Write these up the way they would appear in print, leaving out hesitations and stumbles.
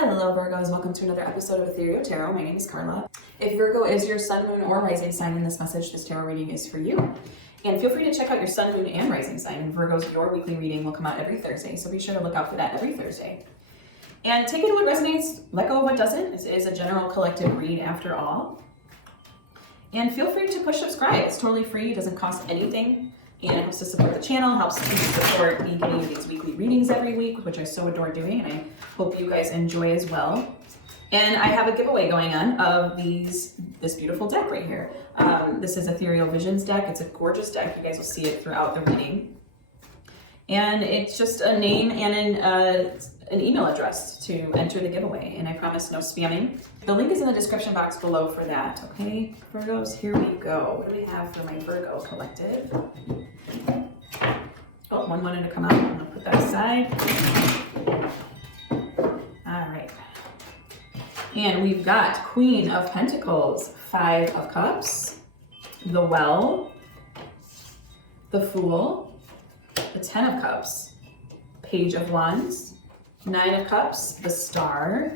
Hello Virgos, welcome to another episode of Ethereal Tarot. My name is Carla. If Virgo is your sun, moon, or rising sign in this message, this tarot reading is for you. And feel free to check out your sun, moon, and rising sign. Virgos, your weekly reading will come out every Thursday, so be sure to look out for that every Thursday. And take it what resonates, let go of what doesn't. It is a general collective read after all. And feel free to push subscribe. It's totally free, it doesn't cost anything. And it helps to support the channel, helps to support me getting you these weekly readings every week, which I so adore doing, and I hope you guys enjoy as well. And I have a giveaway going on of this beautiful deck right here. This is Ethereal Visions deck. It's a gorgeous deck. You guys will see it throughout the reading. And it's just a name and an email address to enter the giveaway. And I promise no spamming. The link is in the description box below for that. Okay, Virgos, here we go. What do we have for my Virgo collective? Oh, one wanted to come out. I'm gonna put that aside. All right. And we've got Queen of Pentacles, 5 of Cups, the Well, the Fool, the 10 of Cups, Page of Wands, 9 of Cups, the Star,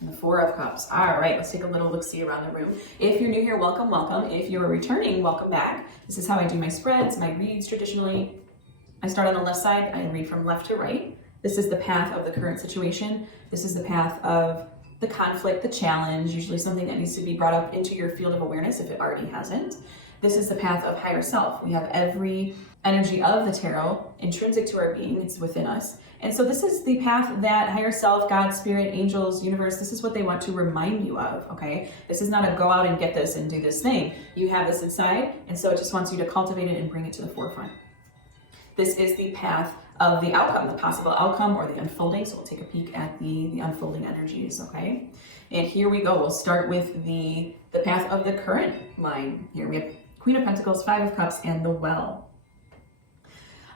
and the 4 of Cups. All right, let's take a little look-see around the room. If you're new here, welcome, welcome. If you're returning, welcome back. This is how I do my spreads, my reads traditionally. I start on the left side, I read from left to right. This is the path of the current situation. This is the path of the conflict, the challenge, usually something that needs to be brought up into your field of awareness if it already hasn't. This is the path of higher self. We have every energy of the tarot intrinsic to our being, it's within us. And so this is the path that higher self, God, spirit, angels, universe, this is what they want to remind you of, okay? This is not a go out and get this and do this thing. You have this inside, and so it just wants you to cultivate it and bring it to the forefront. This is the path of the outcome, the possible outcome or the unfolding. So we'll take a peek at the unfolding energies, okay? And here we go. We'll start with the path of the current line. Here we have Queen of Pentacles, 5 of Cups, and the Well.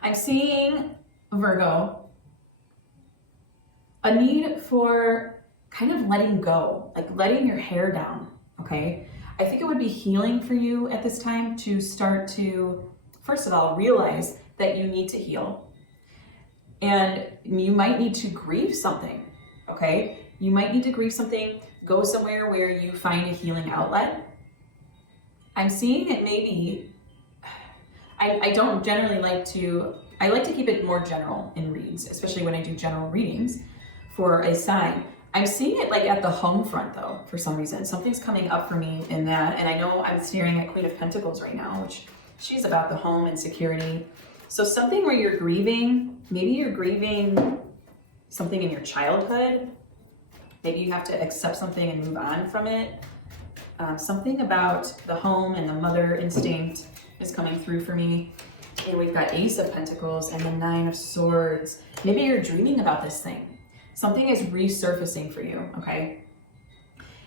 I'm seeing, Virgo, a need for kind of letting go, like letting your hair down, okay? I think it would be healing for you at this time to start to, first of all, realize that you need to heal. And you might need to grieve something, okay? You might need to grieve something, go somewhere where you find a healing outlet. I'm seeing it maybe, I don't generally I like to keep it more general in reads, especially when I do general readings for a sign. I'm seeing it like at the home front though, for some reason. Something's coming up for me in that, and I know I'm staring at Queen of Pentacles right now, which she's about the home and security. So something where you're grieving, maybe you're grieving something in your childhood. Maybe you have to accept something and move on from it. Something about the home and the mother instinct is coming through for me. And we've got Ace of Pentacles and the 9 of Swords. Maybe you're dreaming about this thing. Something is resurfacing for you, okay?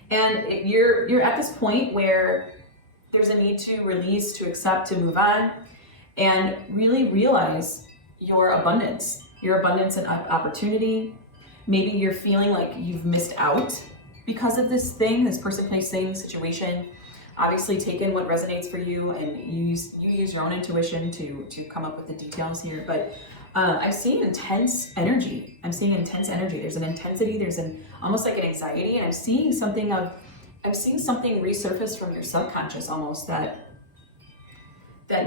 And you're at this point where there's a need to release, to accept, to move on, and really realize your abundance and opportunity. Maybe you're feeling like you've missed out because of this thing, this person, place, thing, situation. Obviously take in what resonates for you and use your own intuition to come up with the details here. But I'm seeing intense energy. There's an intensity, there's almost like an anxiety, and I'm seeing something resurface from your subconscious almost that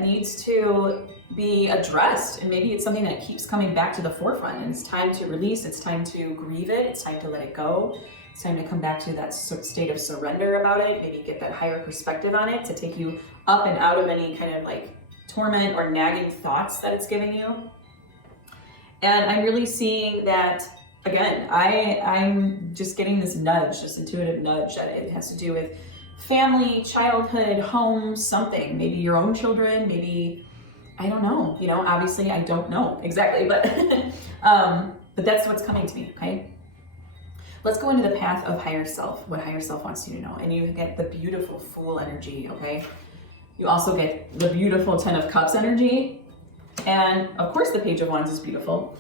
needs to be addressed. And maybe it's something that keeps coming back to the forefront, and it's time to release, it's time to grieve it, it's time to let it go. It's time to come back to that state of surrender about it, maybe get that higher perspective on it to take you up and out of any kind of like torment or nagging thoughts that it's giving you. And I'm really seeing that, again, I'm just getting this nudge, this intuitive nudge that it has to do with family, childhood, home, something, maybe your own children, maybe, I don't know, obviously I don't know exactly, but, but that's what's coming to me, okay? Let's go into the path of higher self, what higher self wants you to know. And you get the beautiful Fool energy, okay? You also get the beautiful 10 of Cups energy. And of course the Page of Wands is beautiful.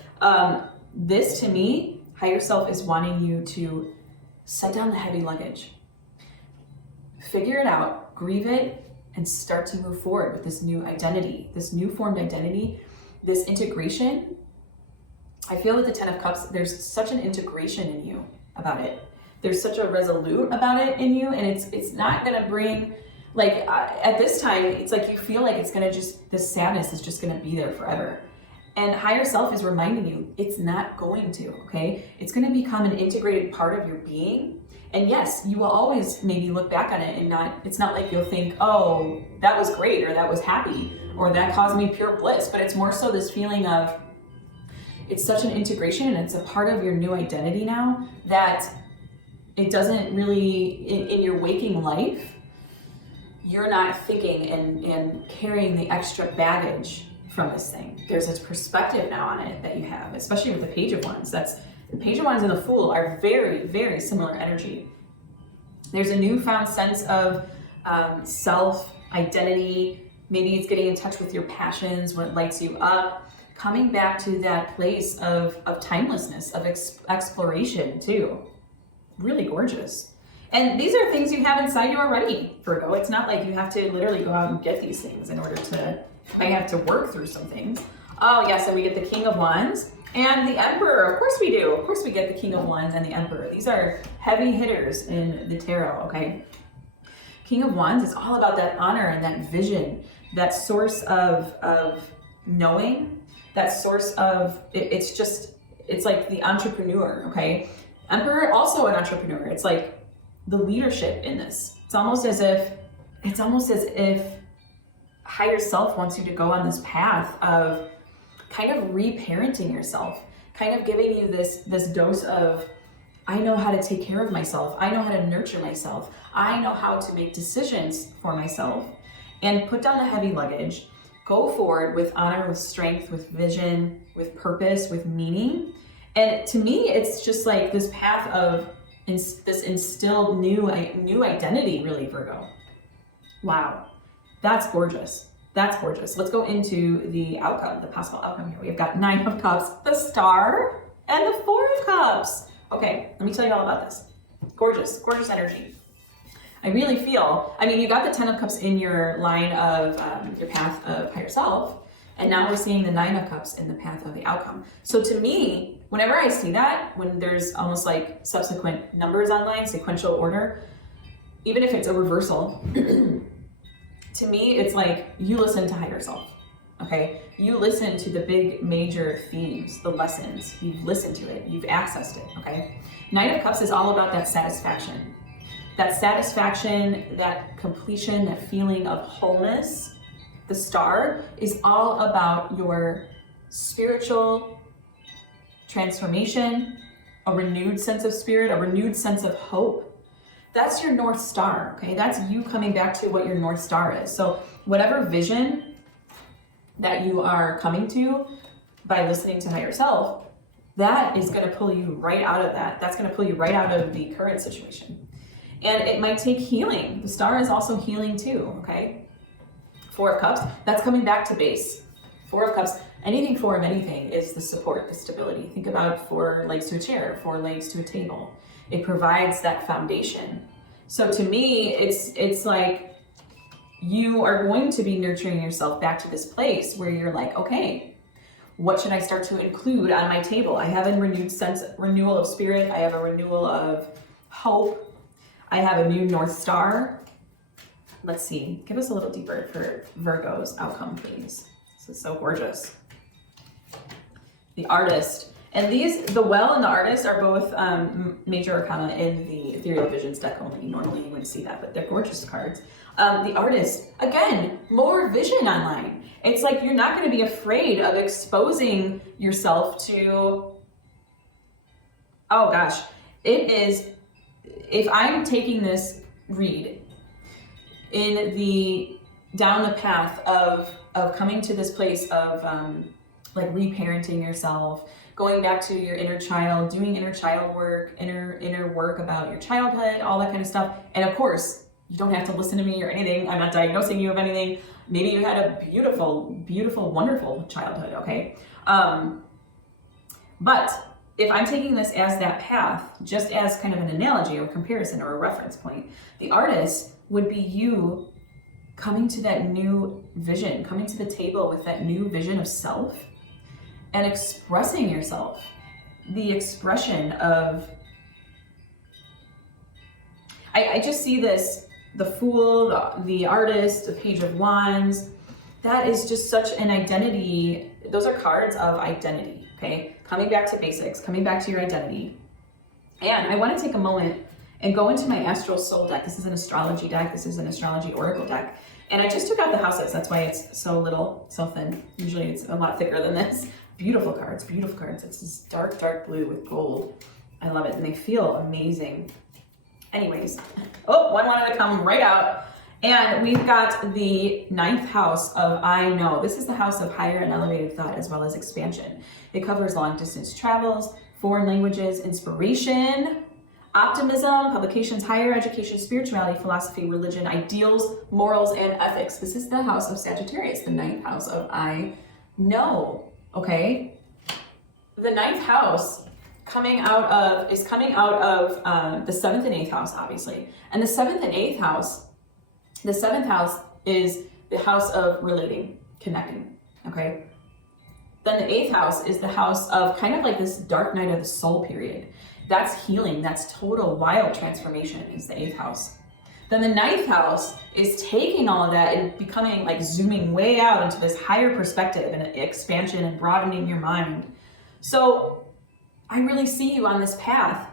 This to me, higher self is wanting you to set down the heavy luggage. Figure it out, grieve it, and start to move forward with this new identity, this new formed identity, this integration I feel with the Ten of Cups, there's such an integration in you about it. There's such a resolute about it in you, and it's not gonna bring, like, at this time, it's like you feel like it's gonna just, this sadness is just gonna be there forever. And higher self is reminding you, it's not going to, okay? It's gonna become an integrated part of your being. And yes, you will always maybe look back on it and it's not like you'll think, oh, that was great, or that was happy, or that caused me pure bliss, but it's more so this feeling of, it's such an integration and it's a part of your new identity now that it doesn't really, in your waking life, you're not thinking and carrying the extra baggage from this thing. There's this perspective now on it that you have, especially with the Page of Wands. The Page of Wands and the Fool are very, very similar energy. There's a newfound sense of self, identity. Maybe it's getting in touch with your passions, what lights you up, coming back to that place of timelessness, of exploration too. Really gorgeous. And these are things you have inside you already, Virgo. It's not like you have to literally go out and get these things in order to, I have to work through some things. Oh yes, and we get the King of Wands and the Emperor. Of course we do. Of course we get the King of Wands and the Emperor. These are heavy hitters in the tarot, okay? King of Wands is all about that honor and that vision, that source of knowing, that source of, it's like the entrepreneur, okay? Emperor, also an entrepreneur. It's like the leadership in this. It's almost as if higher self wants you to go on this path of kind of reparenting yourself, kind of giving you this dose of, I know how to take care of myself. I know how to nurture myself. I know how to make decisions for myself, and put down the heavy luggage, go forward with honor, with strength, with vision, with purpose, with meaning. And to me, it's just like this path of this instilled new identity, really, Virgo. Wow, that's gorgeous. That's gorgeous. Let's go into the outcome, the possible outcome here. We've got Nine of Cups, the Star, and the Four of Cups. Okay, let me tell you all about this. Gorgeous, gorgeous energy. I really feel, I mean, you got the Ten of Cups in your line of your path of higher self, and now we're seeing the Nine of Cups in the path of the outcome. So to me, whenever I see that, when there's almost like subsequent numbers online, sequential order, even if it's a reversal, to me, it's like you listen to higher self, okay? You listen to the big major themes, the lessons. You've listened to it, you've accessed it, okay? Nine of Cups is all about that satisfaction. That satisfaction, that completion, that feeling of wholeness. The Star is all about your spiritual transformation, a renewed sense of spirit, a renewed sense of hope. That's your North Star, okay? That's you coming back to what your North Star is. So whatever vision that you are coming to by listening to higher self, that is gonna pull you right out of that. That's gonna pull you right out of the current situation. And it might take healing. The Star is also healing too, okay? Four of Cups, that's coming back to base. Four of Cups, anything four of anything is the support, the stability. Think about four legs to a chair, four legs to a table. It provides that foundation. So to me, it's like you are going to be nurturing yourself back to this place where you're like, okay, what should I start to include on my table? I have a renewal of spirit. I have a renewal of hope. I have a new North Star. Let's see, give us a little deeper for Virgo's outcome, please. This is so gorgeous. The Artist. And these, the Well and the Artist, are both major arcana in the Ethereal Visions deck only. Normally you wouldn't see that, but they're gorgeous cards. The Artist, again, more vision online. It's like you're not going to be afraid of exposing yourself to, oh gosh, it is, if I'm taking this read in the, down the path of coming to this place of like reparenting yourself, going back to your inner child, doing inner child work, inner work about your childhood, all that kind of stuff. And of course, you don't have to listen to me or anything. I'm not diagnosing you of anything. Maybe you had a beautiful, beautiful, wonderful childhood, okay? But if I'm taking this as that path, just as kind of an analogy or comparison or a reference point, the Artist would be you coming to that new vision, coming to the table with that new vision of self, and expressing yourself. The expression of, I just see this, the Fool, the Artist, the Page of Wands. That is just such an identity. Those are cards of identity, okay? Coming back to basics, coming back to your identity. And I want to take a moment and go into my Astral Soul deck. This is an astrology deck. This is an astrology oracle deck. And I just took out the houses. That's why it's so little, so thin. Usually it's a lot thicker than this. Beautiful cards, beautiful cards. It's this dark, dark blue with gold. I love it, and they feel amazing. Anyways, oh, one wanted to come right out. And we've got the 9th house of I Know. This is the house of higher and elevated thought as well as expansion. It covers long distance travels, foreign languages, inspiration, optimism, publications, higher education, spirituality, philosophy, religion, ideals, morals, and ethics. This is the house of Sagittarius, the 9th house of I Know, okay? The 9th house is coming out of the 7th and 8th house, obviously. And the 7th and 8th house, the 7th house is the house of relating, connecting, okay? Then the 8th house is the house of kind of like this dark night of the soul period. That's healing, that's total wild transformation is the 8th house. Then the 9th house is taking all of that and becoming like zooming way out into this higher perspective and expansion and broadening your mind. So I really see you on this path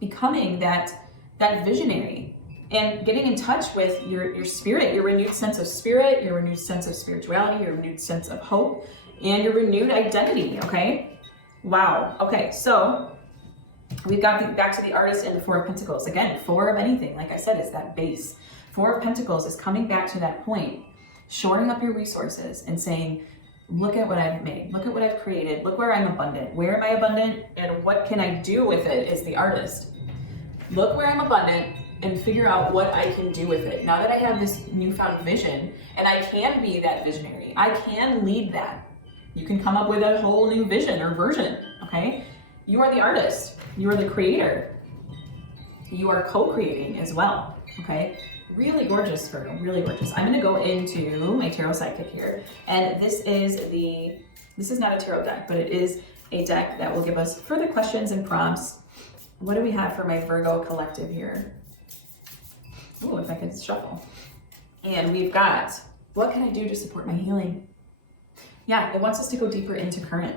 becoming that visionary and getting in touch with your spirit, your renewed sense of spirit, your renewed sense of spirituality, your renewed sense of hope, and your renewed identity, okay? Wow, okay, so we've got back to the Artist and the Four of Pentacles. Again, Four of anything, like I said, is that base. Four of Pentacles is coming back to that point, shoring up your resources and saying, look at what I've made, look at what I've created, look where I'm abundant. Where am I abundant and what can I do with it is the Artist. Look where I'm abundant and figure out what I can do with it. Now that I have this newfound vision and I can be that visionary, I can lead that. You can come up with a whole new vision or version, okay? You are the artist, you are the creator. You are co-creating as well, okay? Really gorgeous, Virgo, really gorgeous. I'm gonna go into my tarot sidekick here. And this is not a tarot deck, but it is a deck that will give us further questions and prompts. What do we have for my Virgo collective here? Oh, if I could shuffle. And we've got, what can I do to support my healing? Yeah, it wants us to go deeper into current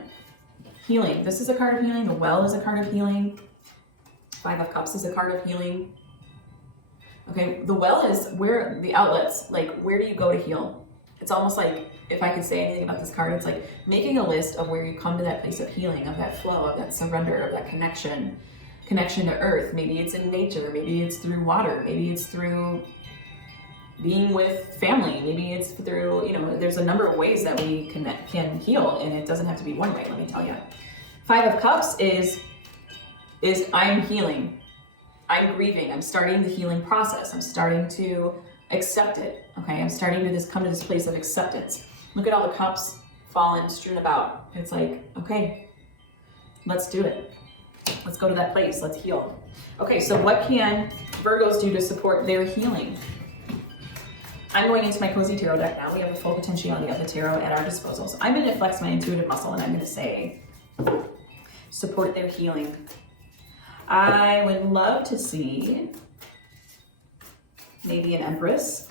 healing. This is a card of healing. The Well is a card of healing. 5 of Cups is a card of healing. Okay, the Well is where the outlets, like where do you go to heal? It's almost like, if I could say anything about this card, it's like making a list of where you come to that place of healing, of that flow, of that surrender, of that connection to earth. Maybe it's in nature, maybe it's through water, maybe it's through being with family, maybe it's through, there's a number of ways that we can heal, and it doesn't have to be one way, let me tell you. 5 of Cups is I'm healing, I'm grieving, I'm starting the healing process, I'm starting to accept it, okay? I'm starting to come to this place of acceptance. Look at all the cups fallen, strewn about. It's like, okay, let's do it. Let's go to that place, let's heal. Okay, so what can Virgos do to support their healing? I'm going into my Cozy Tarot deck now. We have the full potentiality of the tarot at our disposal. So I'm going to flex my intuitive muscle and I'm going to say, support their healing. I would love to see maybe an Empress,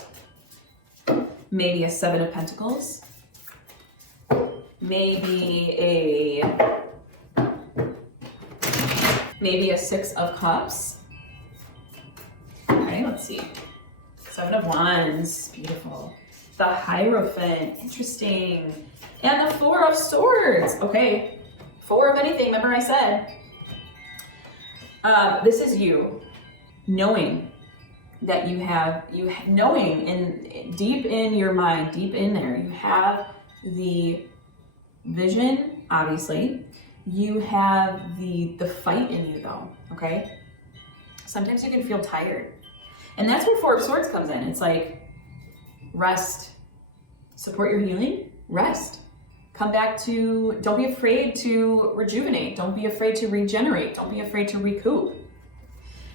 maybe a 7 of Pentacles, maybe a 6 of Cups. Okay, let's see. 7 of Wands, beautiful. The Hierophant, interesting. And the 4 of Swords, okay. 4 of anything, remember I said. This is you knowing that knowing deep in your mind, deep in there, you have the vision, obviously. You have the fight in you though, okay? Sometimes you can feel tired. And that's where 4 of Swords comes in. It's like, rest. Support your healing, rest. Come back to, don't be afraid to rejuvenate. Don't be afraid to regenerate. Don't be afraid to recoup.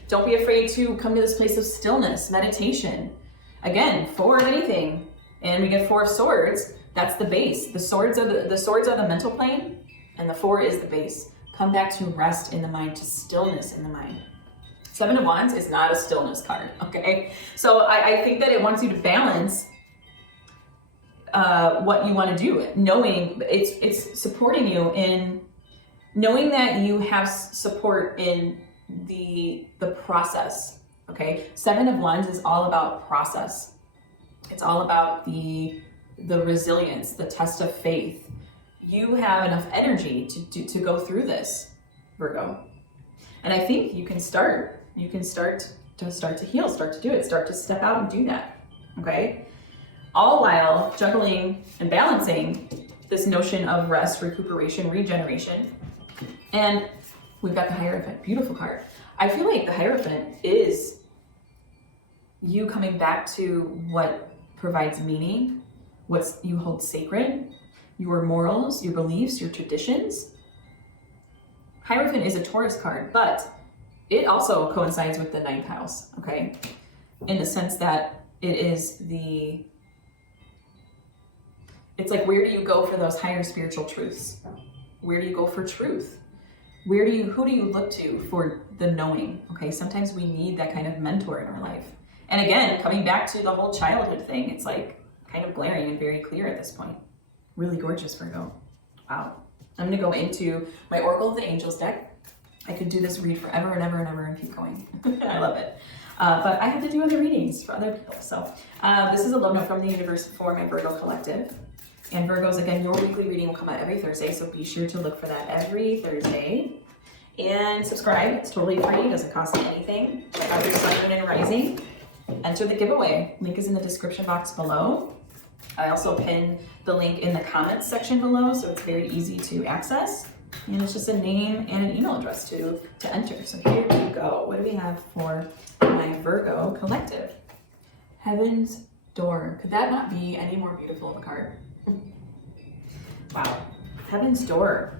Don't be afraid to come to this place of stillness, meditation. Again, 4 of anything. And we get 4 of Swords. That's the base. The swords are the mental plane. And the 4 is the base. Come back to rest in the mind, to stillness in the mind. 7 of Wands is not a stillness card, okay? So I think that it wants you to balance what you want to do, knowing it's supporting you in knowing that you have support in the process, okay? 7 of Wands is all about process. It's all about the resilience, the test of faith. You have enough energy to go through this, Virgo. And I think you can start to heal, start to do it, start to step out and do that, okay? All while juggling and balancing this notion of rest, recuperation, regeneration. And we've got the Hierophant, beautiful card. I feel like the Hierophant is you coming back to what provides meaning, what you hold sacred, your morals, your beliefs, your traditions. Hierophant is a Taurus card, but it also coincides with the 9th house, okay? In the sense that it is it's like, where do you go for those higher spiritual truths? Where do you go for truth? Who do you look to for the knowing? Okay, sometimes we need that kind of mentor in our life. And again, coming back to the whole childhood thing, it's like kind of glaring and very clear at this point. Really gorgeous, Virgo. Wow. I'm gonna go into my Oracle of the Angels deck. I could do this read forever and ever and ever and keep going. I love it. But I have to do other readings for other people. So this is a love note from the universe for my Virgo collective. And Virgos, again, your weekly reading will come out every Thursday, so be sure to look for that every Thursday. And subscribe, it's totally free, it doesn't cost anything. Check out your sun, moon, and rising. Enter the giveaway. Link is in the description box below. I also pin the link in the comments section below, so it's very easy to access. And it's just a name and an email address to enter. So here we go. What do we have for my Virgo collective? Heaven's Door. Could that not be any more beautiful of a card? Wow. Heaven's Door.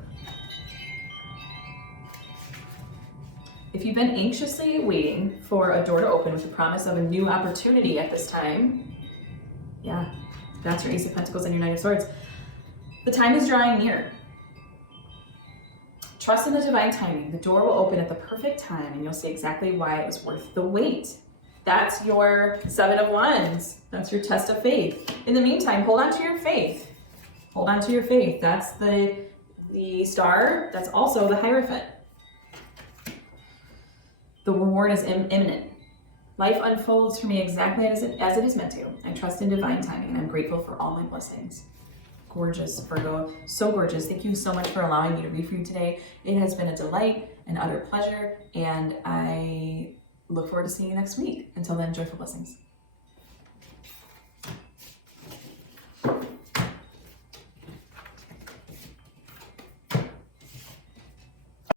If you've been anxiously waiting for a door to open with the promise of a new opportunity at this time, yeah, that's your Ace of Pentacles and your Knight of Swords. The time is drawing near. Trust in the divine timing. The door will open at the perfect time and you'll see exactly why it was worth the wait. That's your 7 of Wands. That's your test of faith. In the meantime, hold on to your faith. Hold on to your faith. That's the Star. That's also the Hierophant. The reward is imminent. Life unfolds for me exactly as it is meant to. I trust in divine timing and I'm grateful for all my blessings. Gorgeous, Virgo. So gorgeous. Thank you so much for allowing me to read for you today. It has been a delight, an utter pleasure, and I look forward to seeing you next week. Until then, joyful blessings.